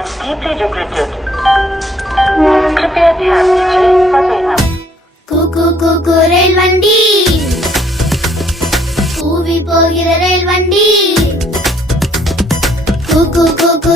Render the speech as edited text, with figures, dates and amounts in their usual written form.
is deeply regretted. कृपया ध्यान दीजिए वंदे குக்கு குக்கு ரயில் வண்டி, கூவி போகிற ரயில் வண்டி, குக்கு குக்கு